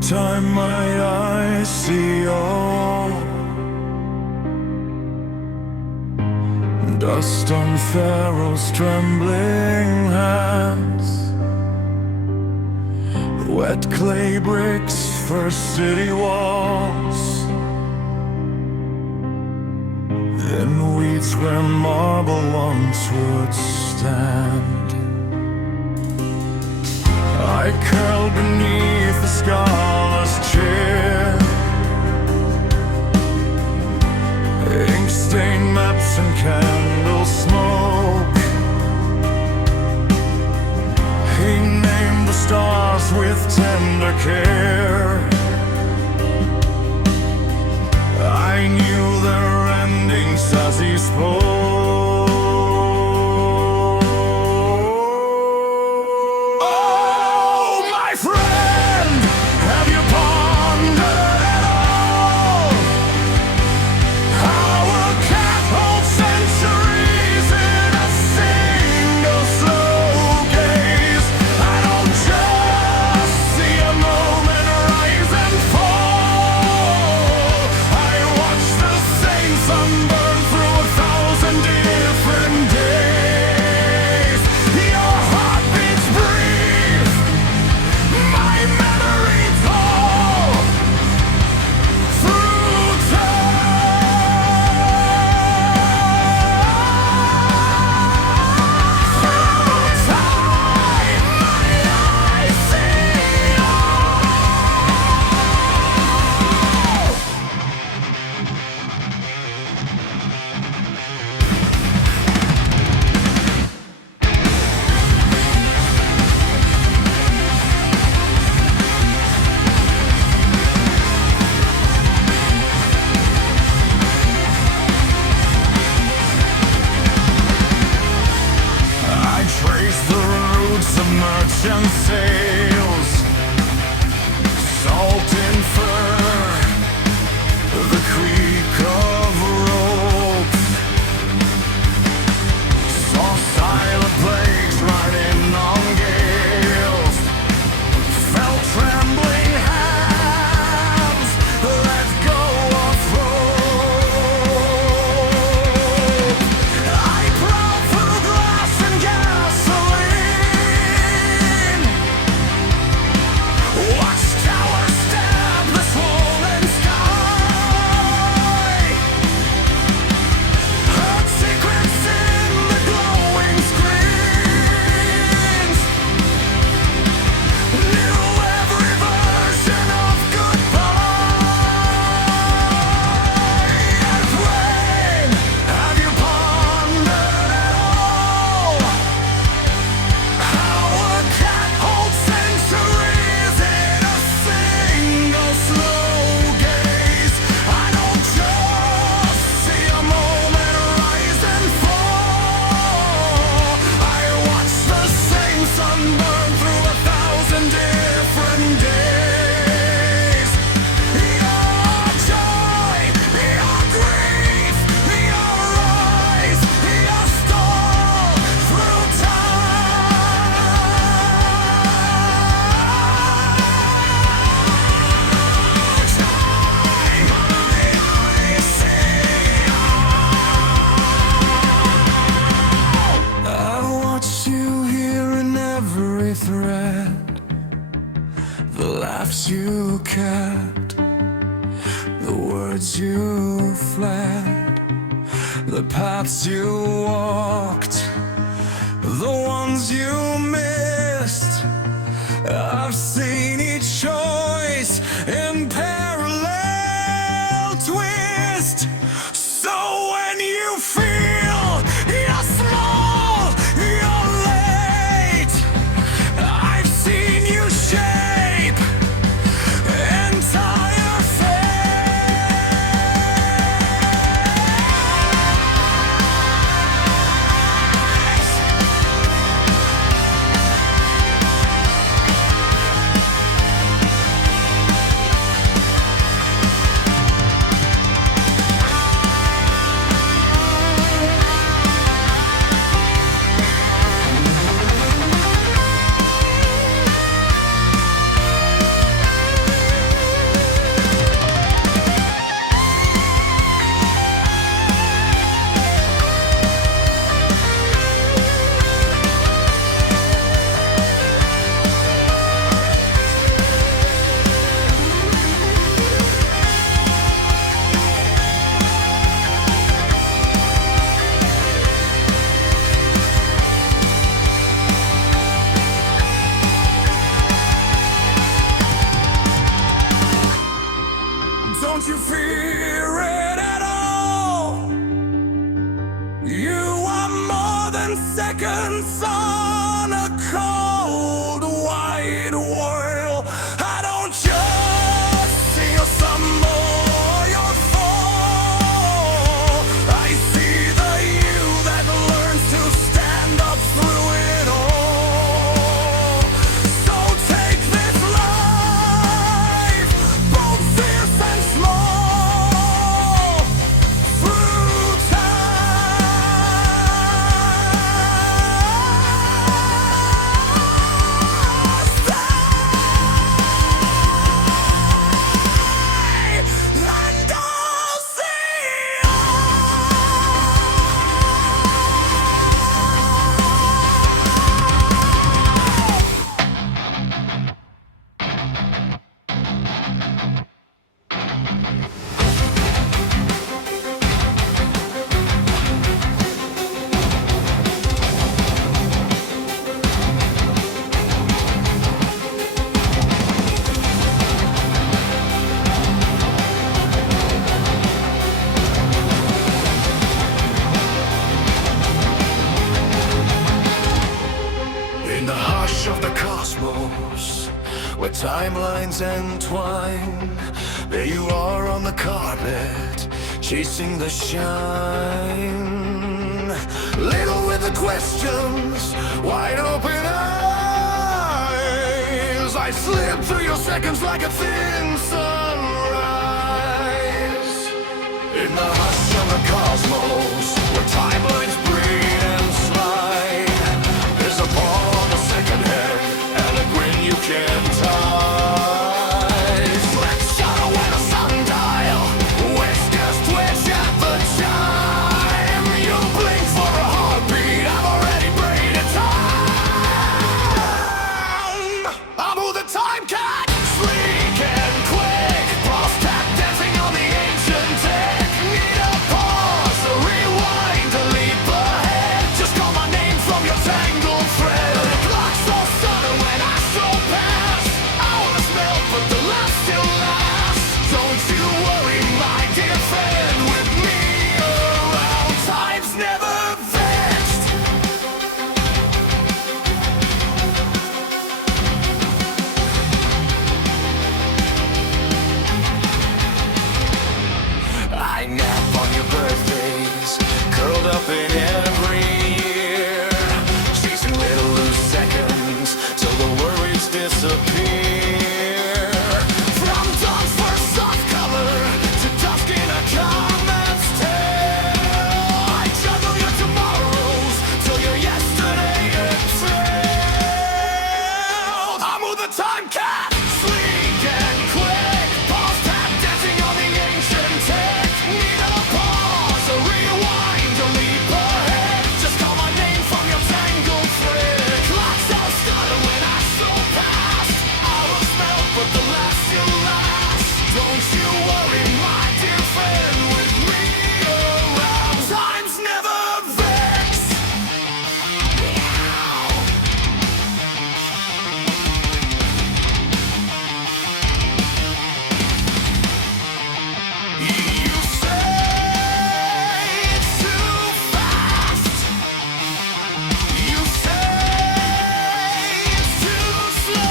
time my eyes see all dust on Pharaoh's trembling hands, wet clay bricks for city walls, then weeds where marble once would stand. I curled beneath the scholar's chair, ink-stained maps and candle smoke. He named the stars with tender care. I knew their endings as he spoke. Merchant sails, salt and fur, the creak of ropes, saw silent plagues riding on gales, felt trembling hands let go of rope. I prowled through glass and gasoline, watchtower stab the swollen sky, heard secrets in the glowing screens, knew every version of goodbye. And when have you pondered at all how a cat holds centuries in a single slow gaze? I don't just see a moment rise and fall. I watch the same sun burn through 1,000 different days. Your joy, your grief, your rise, your storm through time. I watch you here in every thread, the laughs you kept, the words you fled, the paths you walked, the ones you missed. I've seen each choice in parallel twist. So when you feel you're small, you're late, I've seen you shape entire fate. Don't you fear it at all? You are more than seconds on a cold white world. I don't just see your stumble or your fall. I see the you that learns to stand up through it all. So take this life, both fierce and small, through and I'll see in the hush of the cosmos, where timelines entwine. There you are on the carpet, chasing the shine. Little with the questions, wide open eyes. I slip through your seconds like a thin sunrise. In the hush of the cosmos, where timelines breathe and slide. There's a ball on the second head and a grin you can't hide. Let's shadow when a sundial, whiskers twitch at the chime. You blink for a heartbeat, I've already braided time. I'm who the time cat, sleek and quick, pulse tap dancing on the ancient deck. Need a pause, a rewind, a leap ahead. Just call my name from your tangled thread. The clock so sudden when I stroll past. Hours melt, but the last still lasts. Don't you worry, my dear friend, with me around, time's never vexed. I nap on your birthdays, curled up in every year, chasing little loose seconds till the worries disappear. From dawn's first soft cover to dusk in a comet's tail, I juggle your tomorrows till your yesterday exhaled. I'm who the time cat, sleek and quick, pulse tap dancing on the ancient tech. Need a pause, a rewind, a leap ahead. Just call my name from your tangled thread. Clocks all started when I stroll past. Hours melt, but the last still lasts. Don't you worry, my dear friend, with me around, time's never vexed. You say it's too fast. You say it's too slow.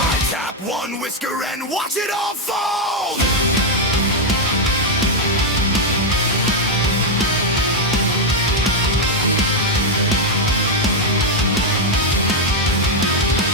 I tap one whisker and watch it all fold.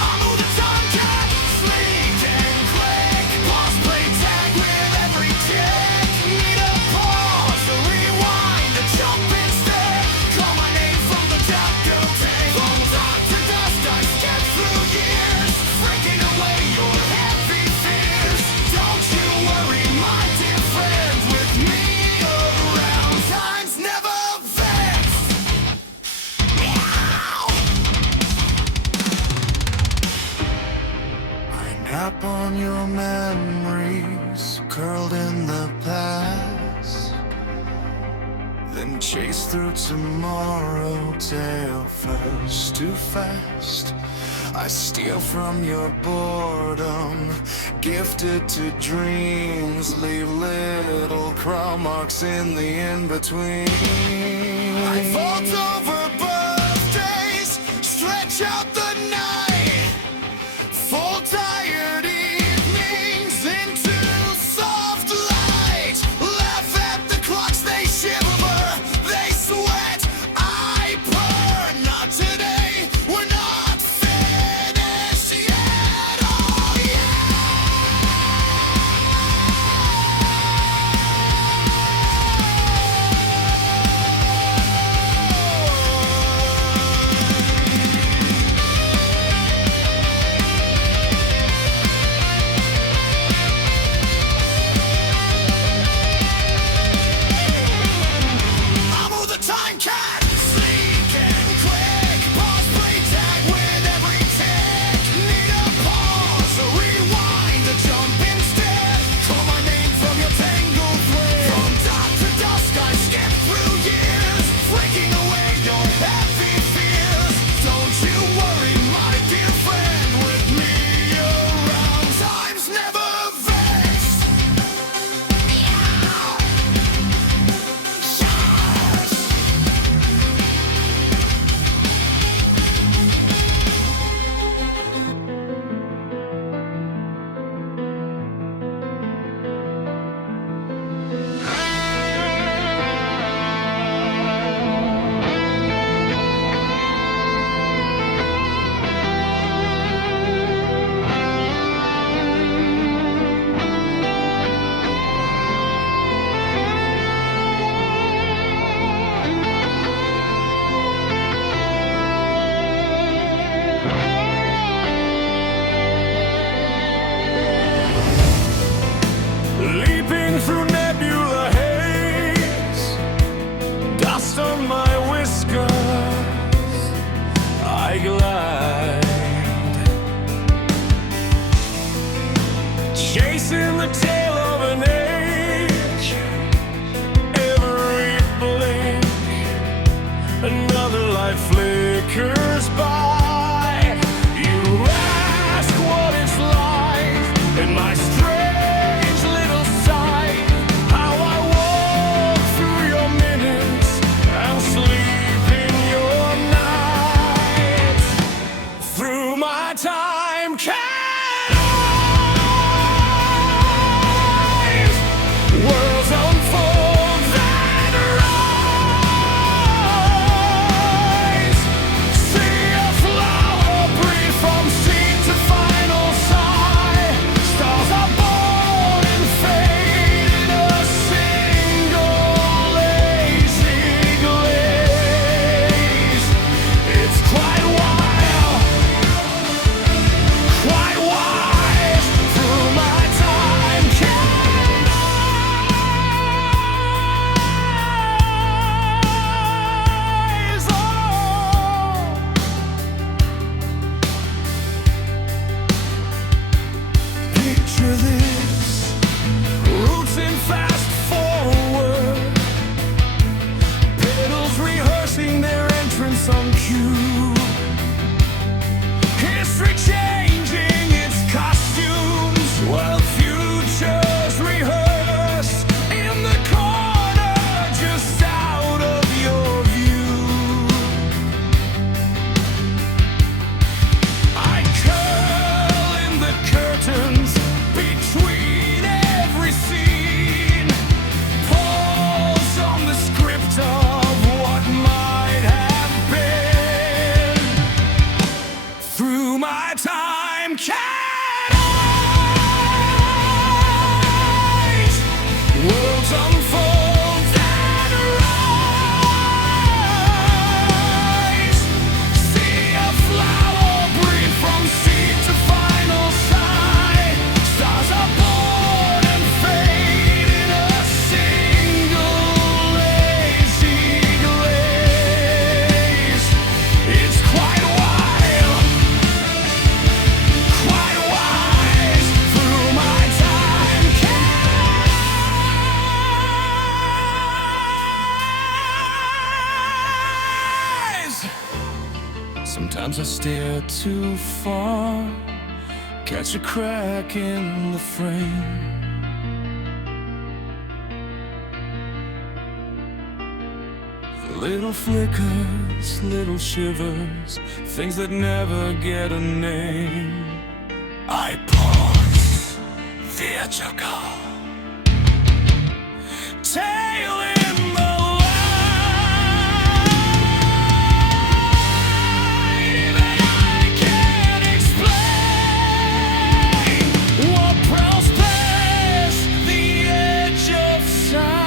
I'm who the time cat, sleek and quick, pause, play tag with every tick. Need a pause, a rewind, a jump instead. Call my name from the doctor tank. From dawn to dusk, I skip through years, freaking away your heavy fears. Don't you worry, my dear friend, with me around, time's never vexed. I nap on your memories, curled in the past, then chase through tomorrow, tail first, too fast. I steal from your boredom, Gifted to dreams, leave little crown marks in the in-between. I vault over birthdays, stretch out the night, full tired evenings into soft light. Laugh at the clocks, they shiver, they sweat, I purr. Not today, we're not finished yet. Oh yeah. I'm all the time cat, sleek and quick. Pause, play tag with every tick. Need a pause, a rewind, a jump instead. Call my name from your tangled thread. From dawn to dusk, I skip through years, flicking away your heavy fears. Don't you worry, my dear friend, with me around, time's never vexed. Leaping through nebula haze, dust on my whiskers, I glide, chasing the tail of an age. Every blink, another life flickers by. You ask what it's like in my strange little sight. How I walk through your minutes and sleep in your nights. Through my time cat eyes, worlds unfold and rise. See a flower breathe from seed to final sigh. Stars are born and fade in a single lazy glaze. It's quite wild, quite wise. Through my time cat eyes. Oh. Picture this, rooting fast forward, pedals rehearsing their entrance on cue. History changing its costumes while futures rehearse in the corner just out of your view. I curl in the curtains between every scene, pause on the script of what might have been. Through my time cat eyes, worlds unfold and rise. See a flower breathe from seed to final sigh. Stars are born and fade in a single lazy glaze. It's quite wild, quite wise. Through my time cat eyes. Sometimes I stare too far, Catch a crack in the frame. Little flickers, little shivers, things that never get a name. I pause, fear to go. Tail in the light, even I can't explain what prowls past the edge of sight.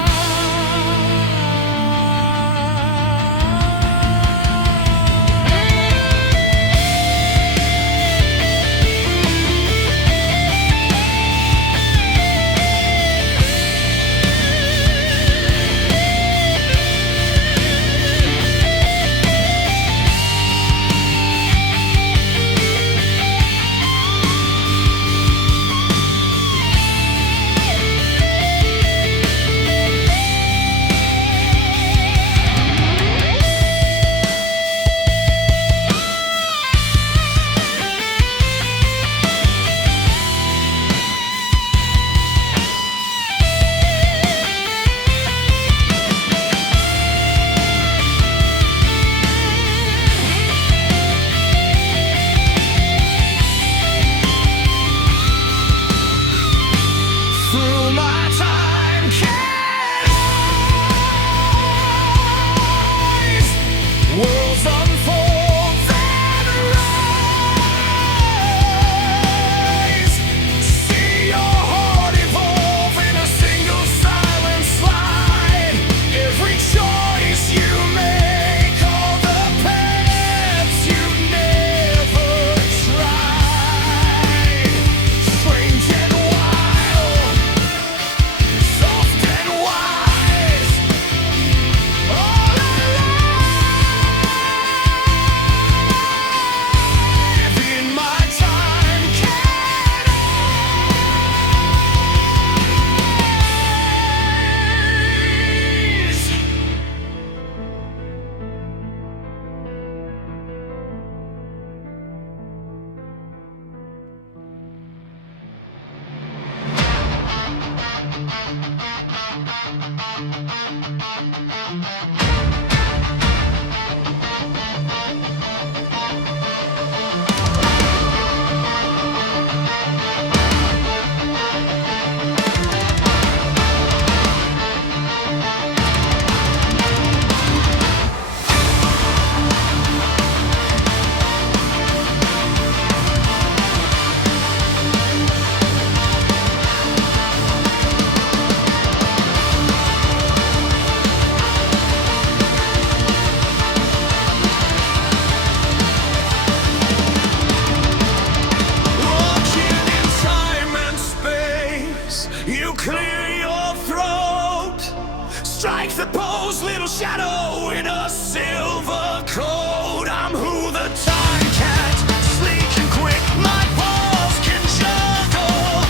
Strike the pose, little shadow in a silver coat. I'm who the time cat, sleek and quick. My paws can juggle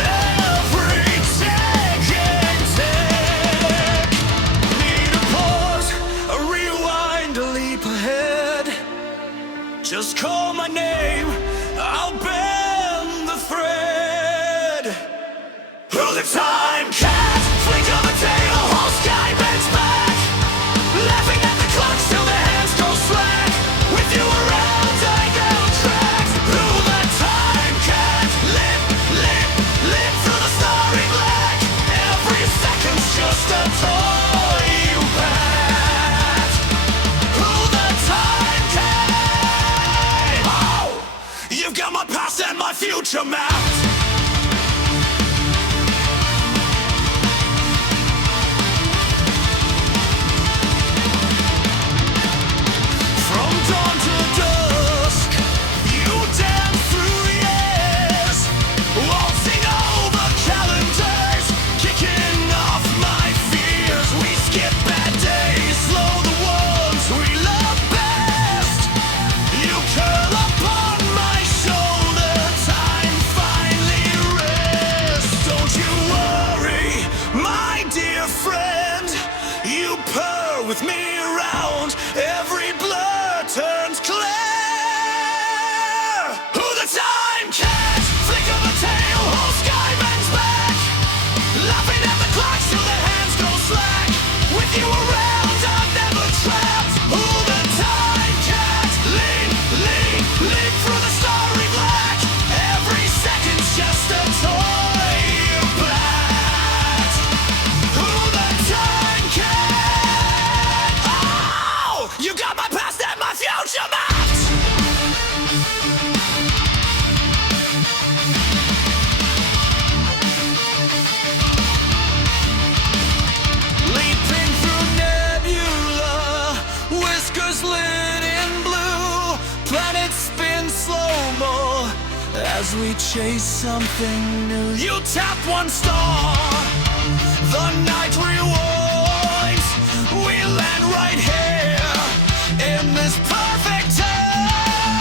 every second tick. Need a pause, a rewind, a leap ahead. Just call my name, I'll bend the thread. Who the time cat, flick of a tail, whole sky bends back, laughing at the clock, still the head. we chase something new. You tap one star, the night rewinds. We land right here in this perfect time.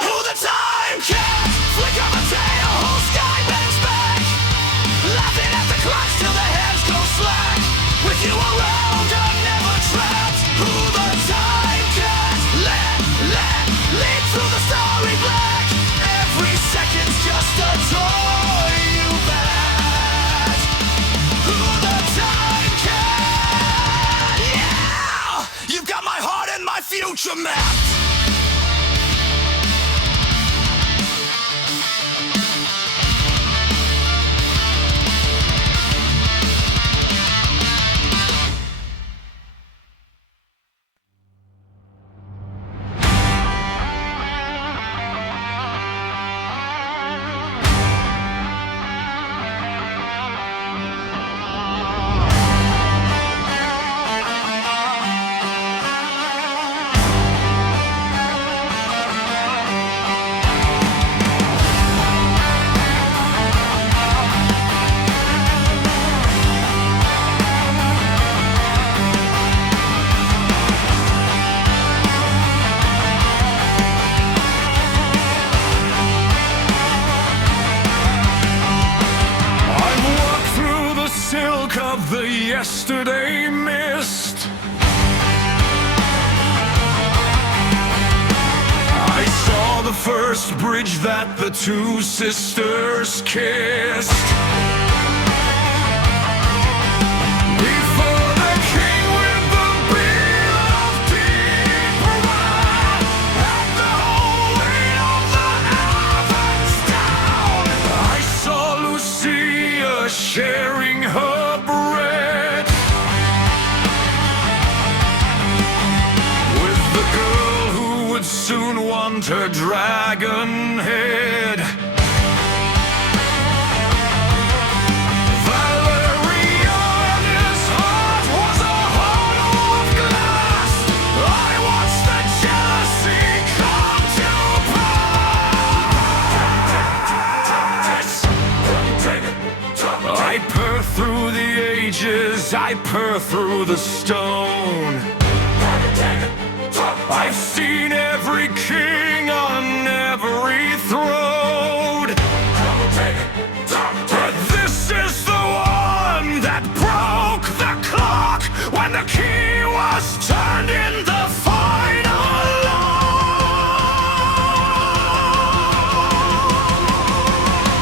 Who the time cat, flick of a tail, whole sky bends back, laughing at the clock till the hands go slack. With you around, I'm never trapped. Who the time cat, lead through the starry black. Every second's just a toy you bet. Who the time cat, yeah! You've got my heart and my future mapped. Silk of the yesterday mist, I saw the first bridge that the two sisters kissed. Before the king with the beard of deep brown and the whole weight of the heavens down, I saw Lucia sharing her bread with the girl who would soon want her dragon head. Valeriana's heart was a hollow of glass. I watched the jealousy come to pass. I purr through the ages, I purr through the stone. I've seen every king on every throne, but this is the one that broke the clock when the key was turned in the final lock.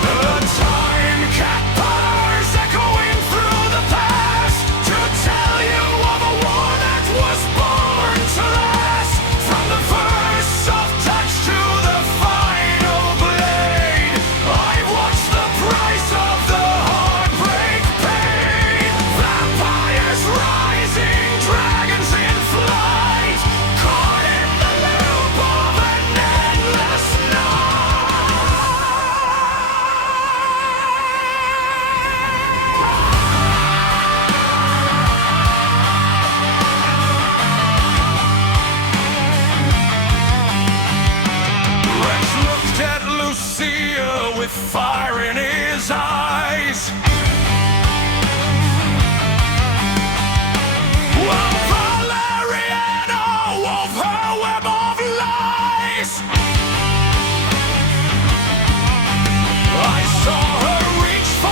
The time cat bars echoing through the past to tell you of a war that was born to last. From the first soft touch to the final blade, I've watched the price of the heartbreak paid. Vampires rising, dragons in flight, caught in the loop of an endless Rex looked at Lucia with fire in his eyes, while Valeriana wove her web of lies. I saw her reach for a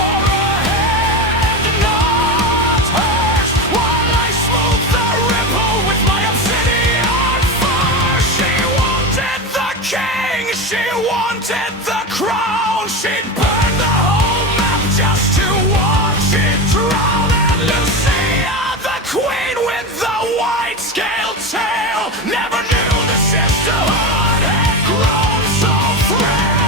hand, not hers, while I smoothed the ripple with my obsidian fur. She wanted the king, she wanted the crown, she'd burn the whole map just to watch it drown. And Lucia, the queen with the white-scaled tail, never knew the sisterhood had grown so frail.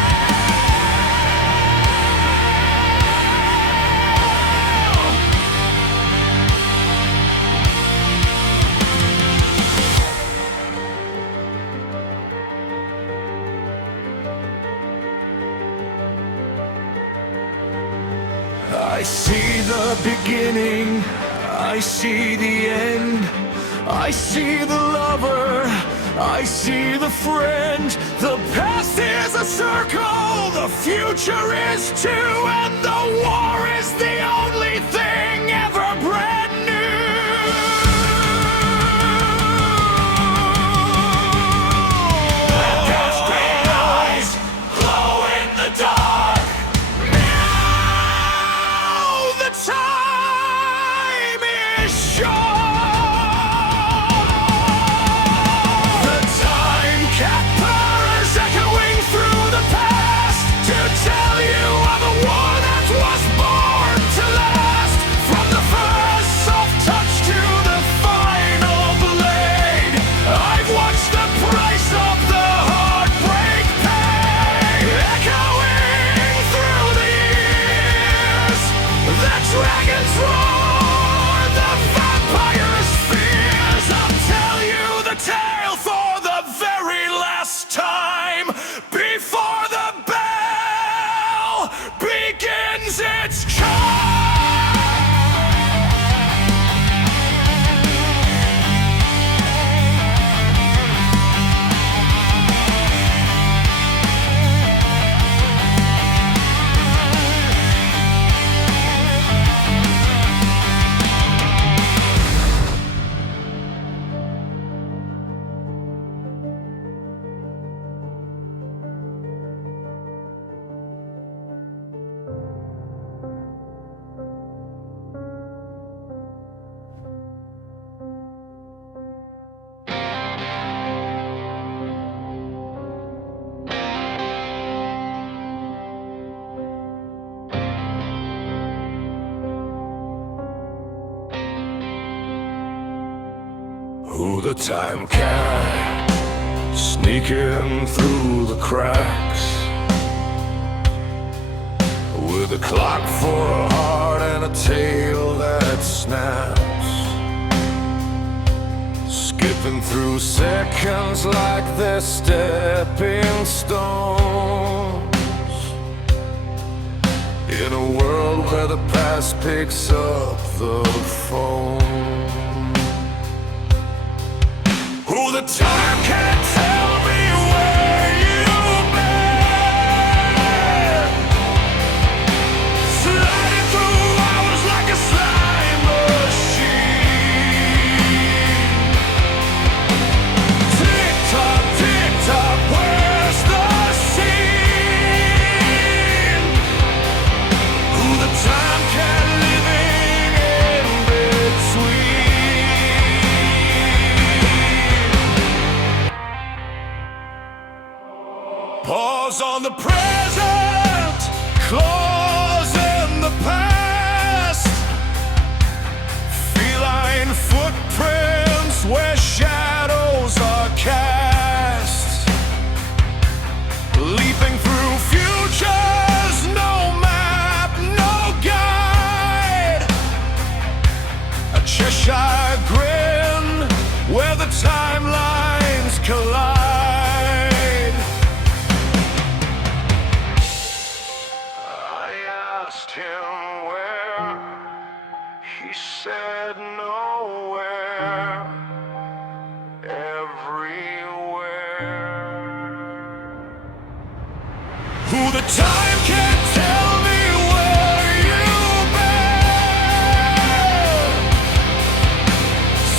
I see the beginning, I see the end, I see the lover, I see the fringe. The past is a circle, the future is too, and the war is the only thing ever brand new. I've got green eyes, glow in the dark. Now the time is short. The time capper is echoing through the past to tell you of a war that was born to last. From the first soft touch to the final blade, I've watched the price of the heartbreak pay, echoing through the years. The dragons roar, the vampire's fears. I'll tell you the tale for the very last time before the bell begins its chime. Who the time can, sneaking through the cracks, with a clock for a heart and a tail that snaps, skipping through seconds like they're stepping stones, in a world where the past picks up the phone. Who the time can tell me where you've been, sliding through hours like a slime machine. Tick tock, where's the scene? Who the time can living in between. Pause on the present, claws in the past, feline footprints where shadows are cast, leaping through futures, no map, no guide, a Cheshire grin where the timelines collide. Asked him where, he said nowhere, everywhere. Who the time can tell me where you've been,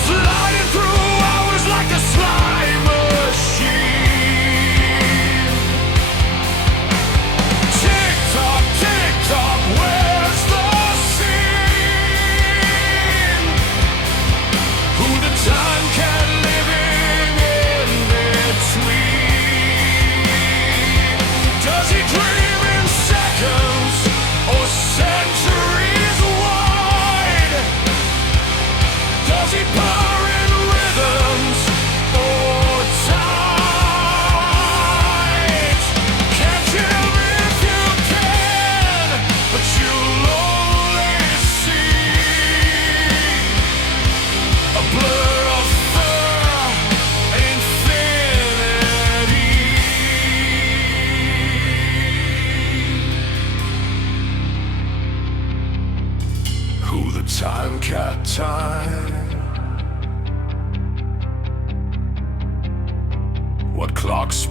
sliding through hours like a slime machine. Tick tock, where's the scene? Who the time can living in between? Does he dream in seconds or centuries wide? Does he purr in rhythms or tight? Can't kill me if you can, but you'll only see a blur of fur, infinity. Who the time cat time?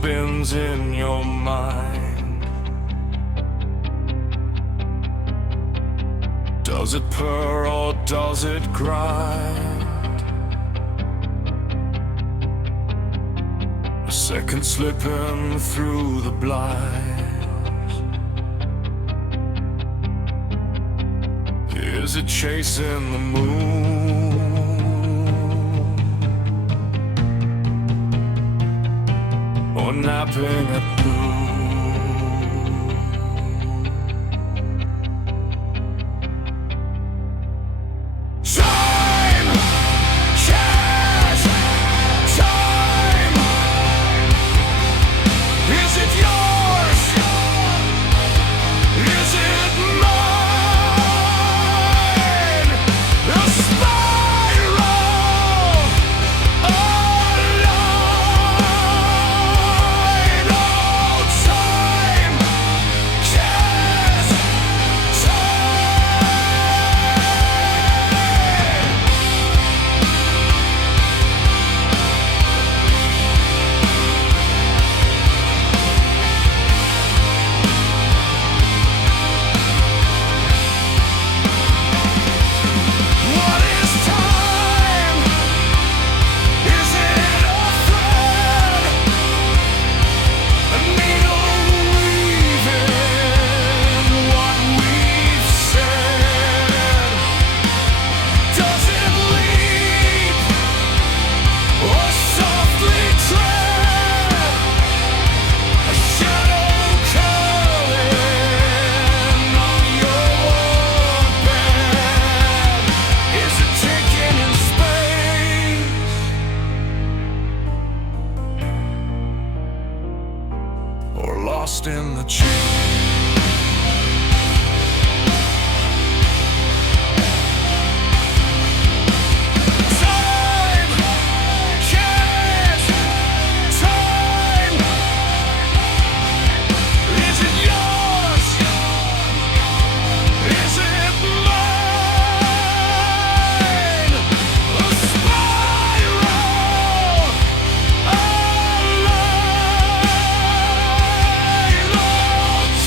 spins in your mind? Does it purr or does it grind? A second slipping through the blinds. Is it chasing the moon? Or napping at noon? Time! Cash! Time! Is it yours? Is it mine? A spiral of line. Oh, time! Cash! Time! What is time? Is it a thread? A needle weaving what we've said? Does it leap or softly tread? A shadow curling on your bed. Is it taken in space or lost in the chase? Time! Cash! Time! Is it yours? Is it mine? A spiral of line. Oh,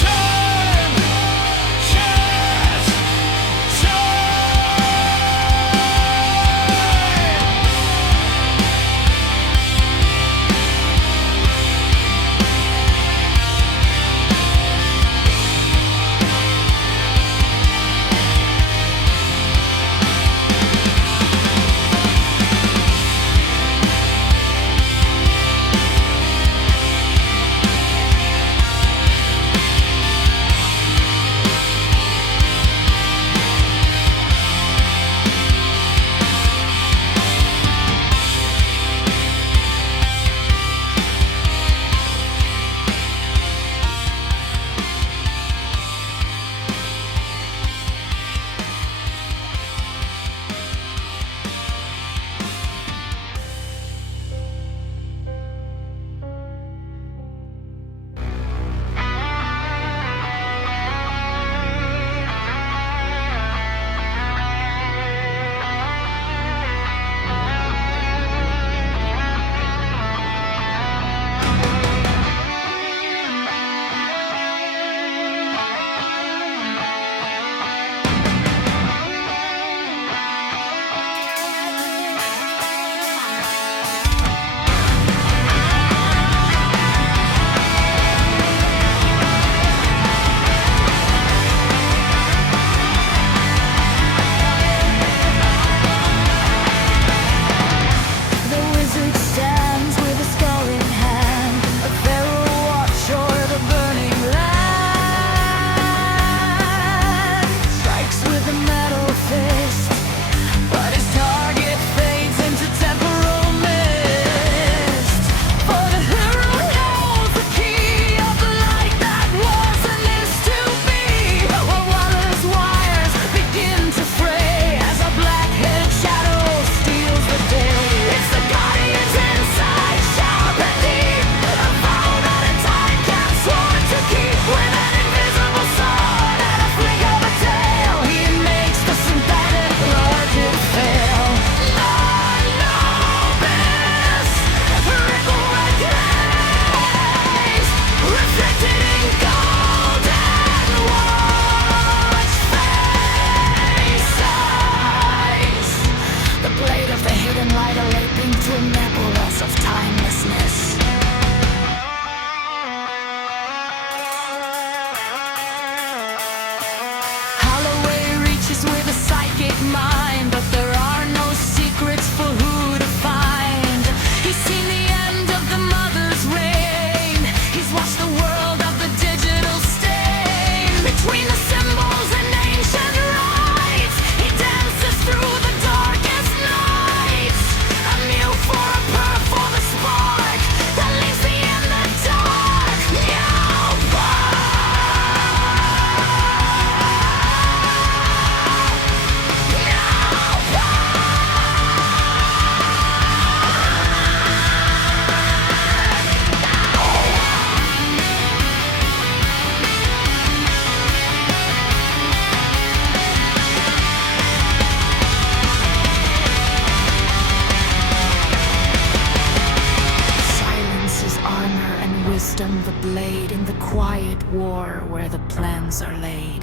quiet war where the plans are laid.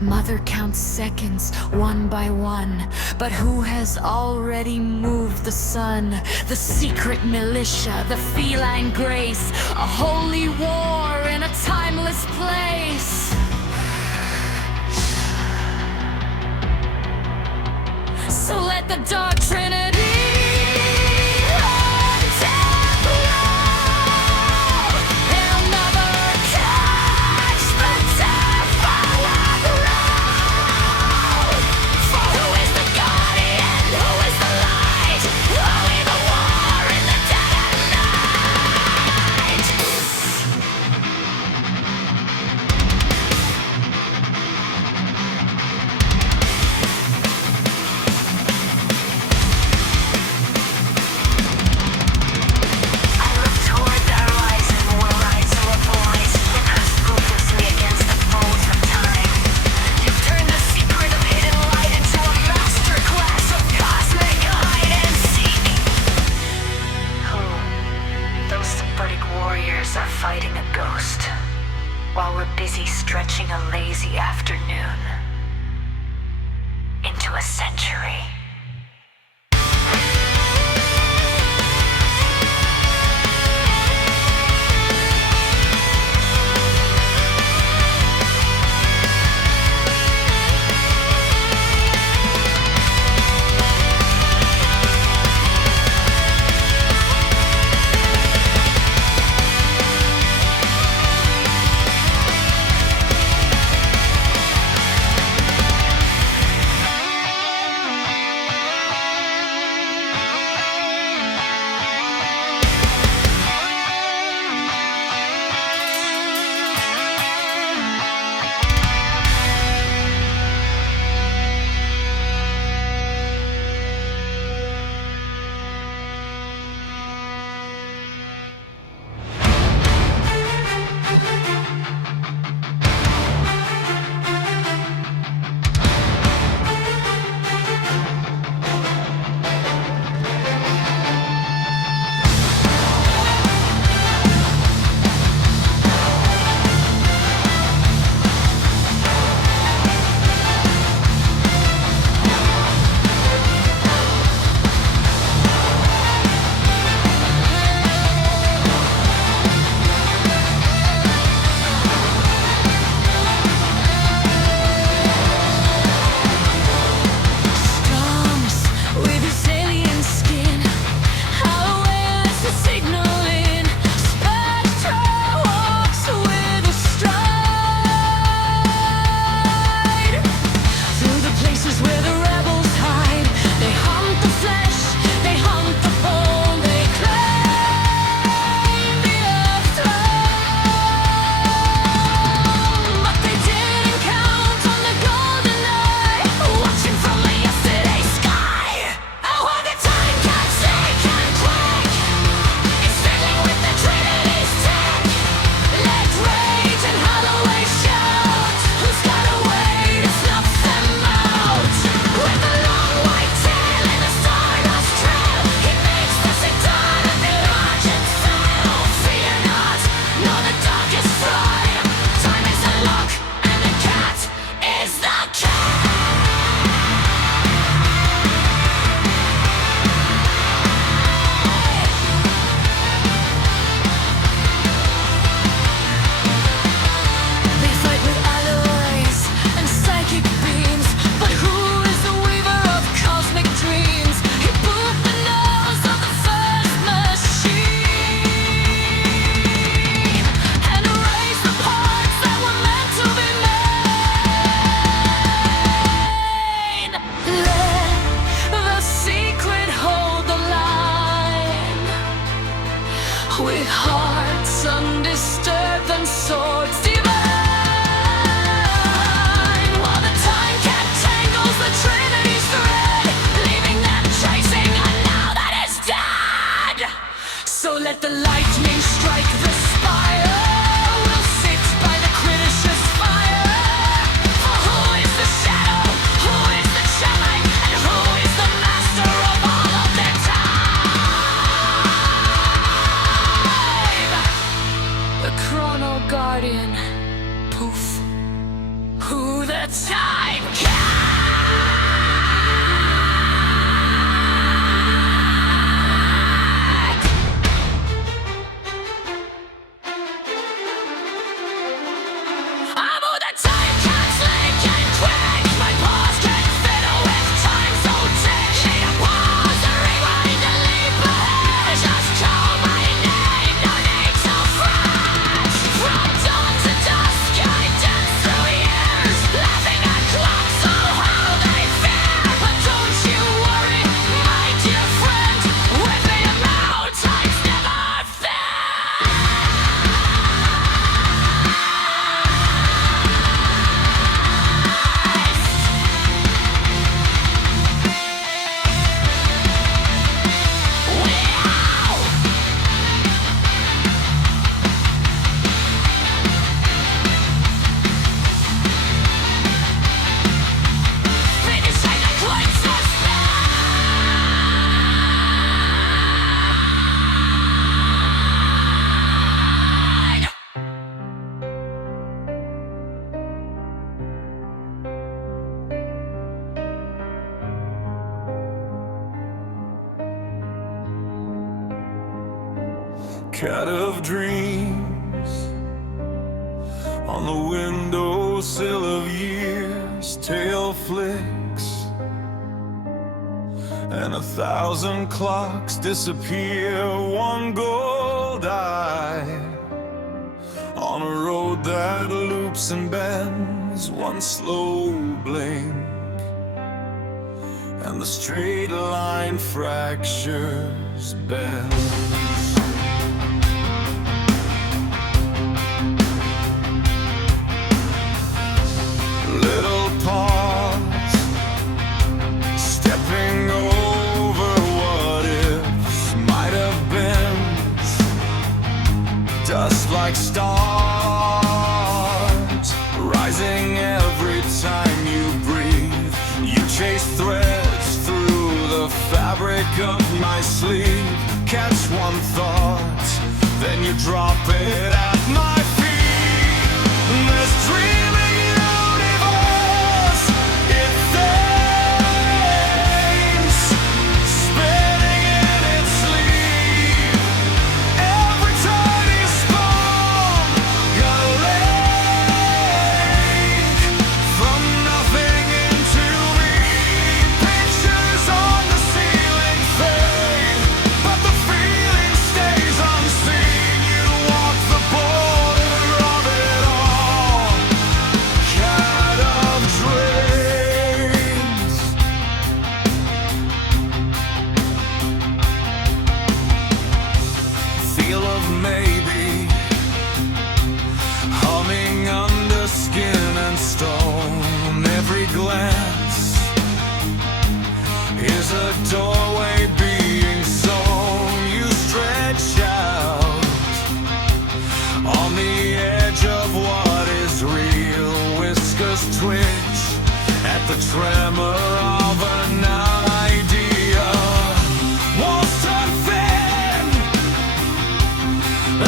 Mother counts seconds, one by one. But who has already moved the sun? The secret militia, the feline grace. A holy war in a timeless place. So let the dark trinity are fighting a ghost while we're busy stretching a lazy afternoon into a century. the time comes. I'm on the time cuts, link and quick. My paws can fiddle with time so tick. Need a pause, a rewind, a leap ahead. Just call my name, no need to fresh. From dawn to dusk, I dance through years, laughing at clocks, all how they fare. But don't you worry, my dear friend, with the amount time's never fair. Finish like a coin suspect. Cat of dreams on the windowsill of years, tail flicks and 1,000 clocks disappear. One gold eye on a road that loops and bends, one slow blink and the straight line fractures, bends. Little pause, stepping over what ifs might have been. Dust like stars, rising every time you breathe. You chase threads through the fabric of my sleeve. Catch one thought, then you drop it at my feet. This dreaming universe, it fades, spinning in its sleep. Every tiny spark, got a link from nothing into me. Pictures on the ceiling fade, but the feeling stays unseen. You walk the border of it all, cat of dreams. Feel of maybe, humming under skin and stone. Every glance is a doorway being sown. You stretch out on the edge of what is real. Whiskers twitch at the tremor of an idea. Walls turn thin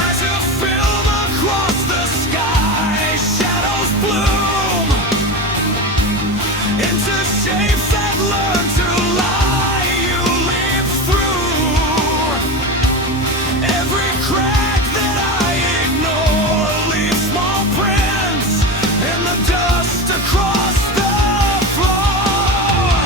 as you film across the sky. Shadows bloom into shapes that learn to lie. You leap through every crack that I ignore. Leave small prints in the dust across the floor.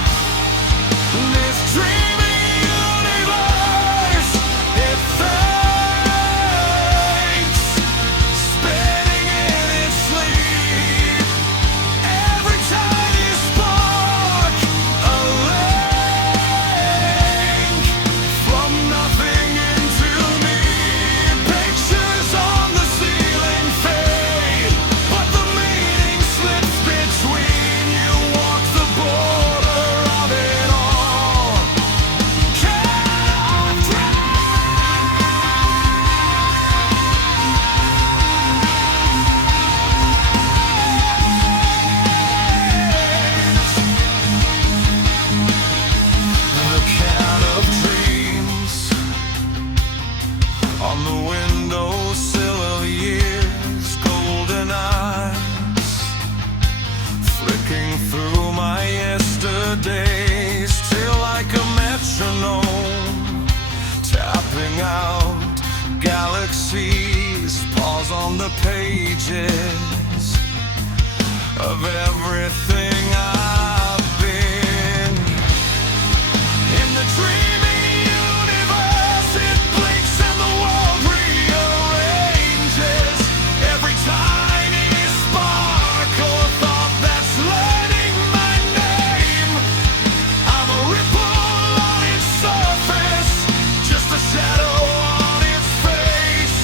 metronome, tapping out galaxies, pause on the pages of everything I've been. In the dreaming universe, it blinks and the world rearranges. Every tiny sparkle of thought that's learning my name. I'm a ripple on its surface, just a shadow on its face.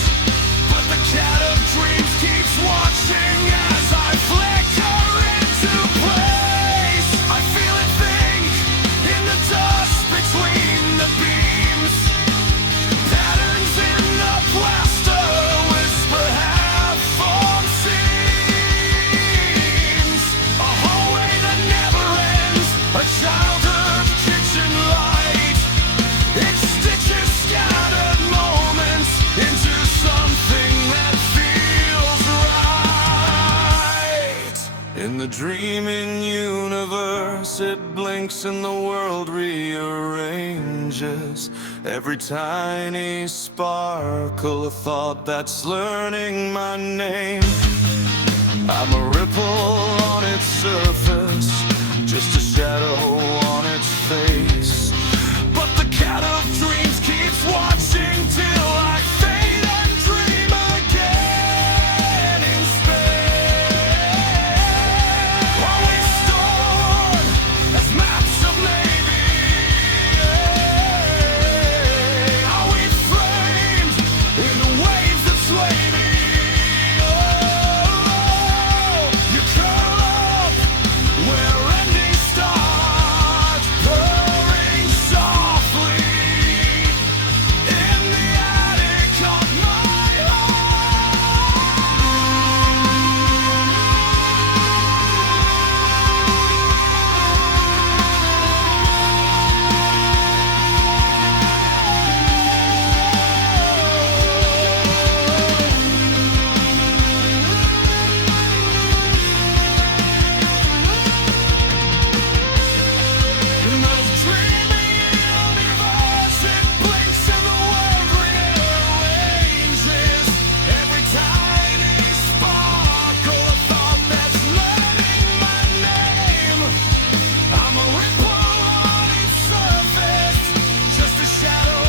But the cat of dreams keeps watching as I flicker into place. I feel it think in the dust between the beams. Patterns in the plaster whisper half-formed scenes. A hallway that never ends, a childhood kitchen light. It stitches scattered moments into something that feels right. In the dreaming universe, it blinks and the world rearranges. Every tiny sparkle of thought that's learning my name. I'm a ripple on its surface, just a shadow on its face. But the cat of dreams keeps watching till I fade and dream again in space. Are we stored as maps of maybe? Are we framed in the waves that sway me? Oh, you curl up where endings start, purring softly in the attic of my In the dreaming universe, it blinks and the world rearranges. Every tiny sparkle of thought that's learning my name. I'm a ripple on its surface, just a shadow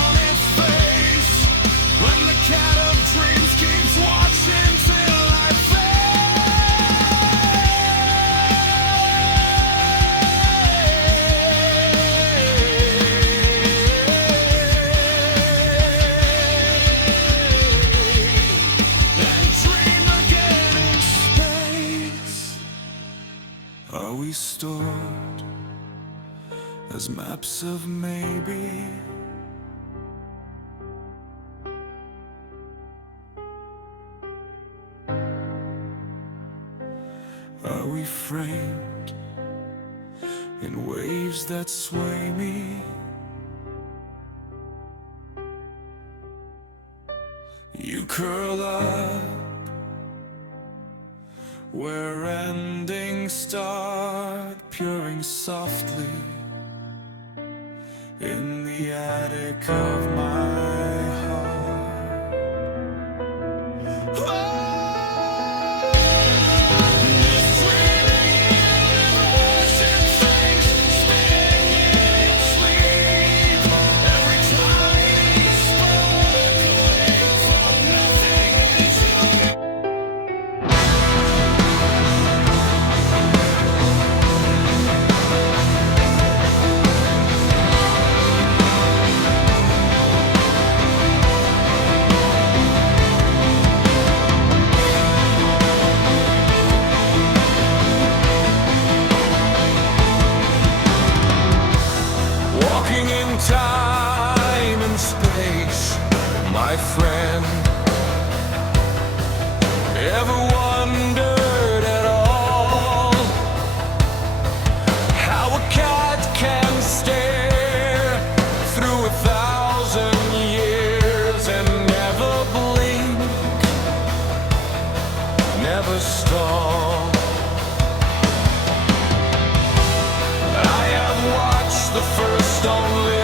on its face. When the cat of dreams keeps watching till I and dream again in space. Are we stored as maps of maybe? Are we framed in waves that sway me? You curl up where endings start, purring softly in the attic of my heart. This dreaming universe, it thinks, spinning in its sleep. Every tiny sparkle waits for nothing to walking in time and space, my friend. Ever wondered at all how a cat can stare through 1,000 years and never blink, never stall? I have watched the first only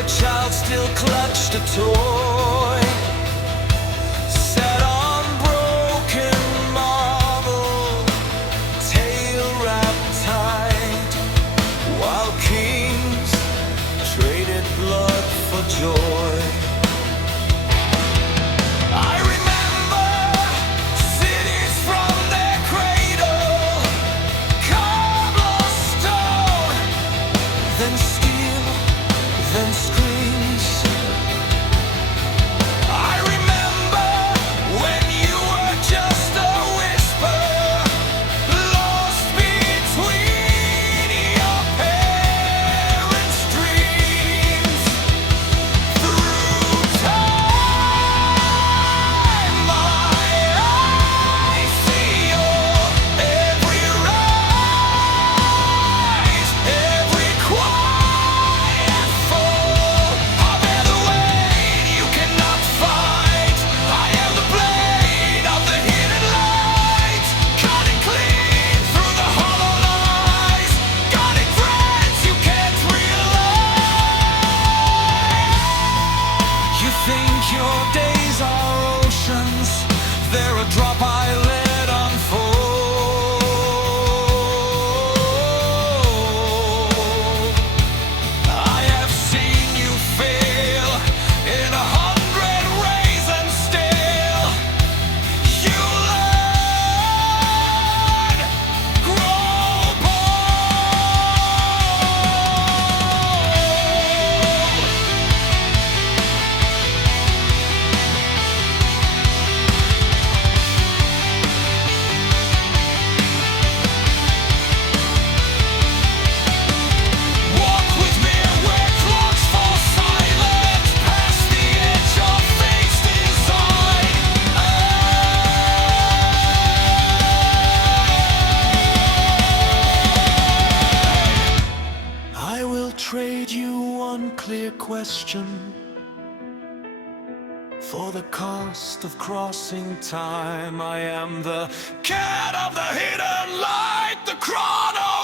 a child still clutched a toy, set on broken marble, tail wrapped tight, while kings traded blood for joy. I remember cities from their cradle, cobblestone, then steel, then screams. I remember when you were just a whisper, lost between your parents' dreams. Through time, my eyes see your every rise, every quiet fall. I bear the weight you cannot fight. I am the blade of the hidden light, cutting clean through the hollow lies, guarding threads you can't realize. You think your days are oceans, they're a drop I let unfold. I have seen you fail in 100 ways, and still you learn, grow bold. Walk with me where clocks fall silent, past the edge of fate's design. I will trade you one clear question for the cost of crossing time. I am the cat of the hidden light, the chrono